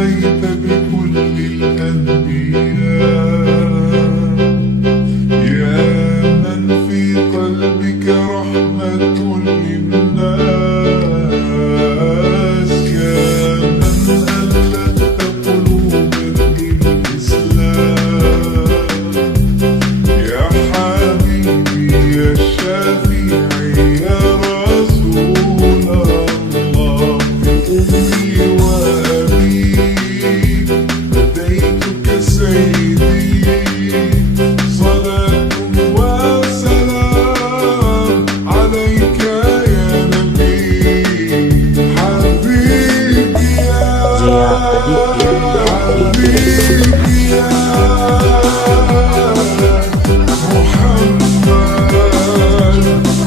صليت بكل الأنبياء، يا من في قلبك رحمة للناس، يا من ألفت قلوبا للإسلام، يا حبيبي يا شافعي يا رسول الله، بأمي وأبي فديتك سيدي، صلاة وسلام عليك يا نبي، حبيبي يا حبيبي يا محمد،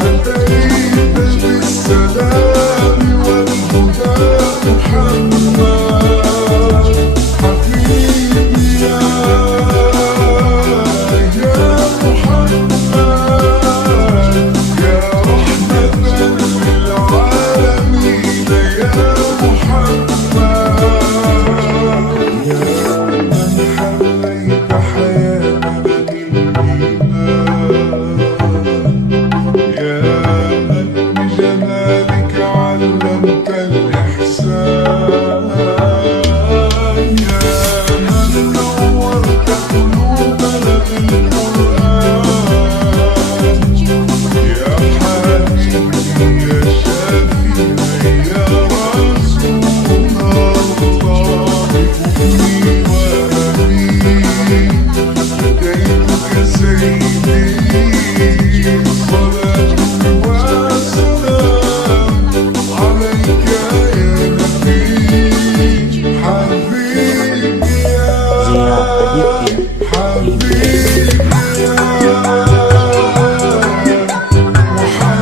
أتيت بالسلام والهدى محمد، حبيبي يا محمد، يا رحمة للعالمين يا محمد، يا من حليت حياة الإيمان، يا من بجمالك علمت الإحسان، يا من نورت قلوبنا بالقرآن، يا حبيبي يا شافعي يا رسول الله، بأمي وأبي فديتك سيدي، صلاة وسلام عليك يا نبي، حبيبي يا حبيبي يا محمد،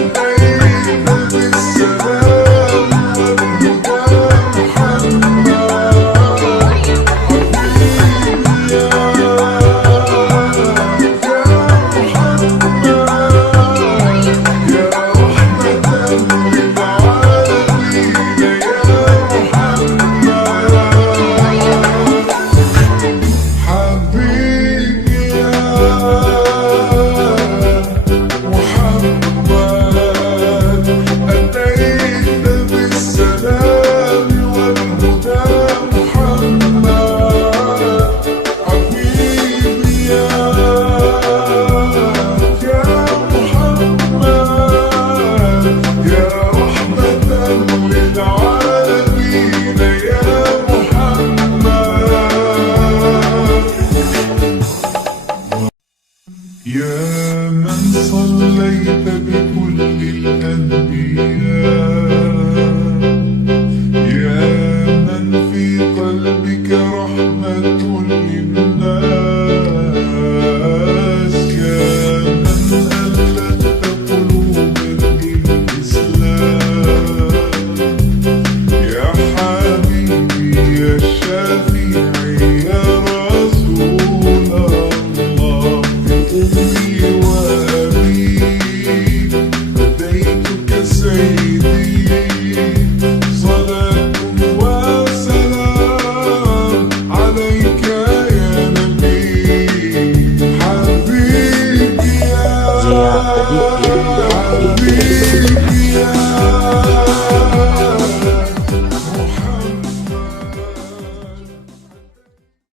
أتيت بالسلام والهدى محمد، حبيبي يا محمد، يا رحمة للعالمين يا محمد، حبيبي يا محمد، أتيت بالسلام والهدى محمد، حبيبي يا محمد، يا رحمة للعالمين يا محمد، يا من صليت بكل الأنبياء، يا من في قلبك رحمة للناس، يا من ألفت قلوبا للإسلام، يا حبيبي يا شافعي يا رسول الله، بأمي وأبي فديتك سيدي، صلاة وسلام عليك يا نبي، حبيبي يا حبيبي يا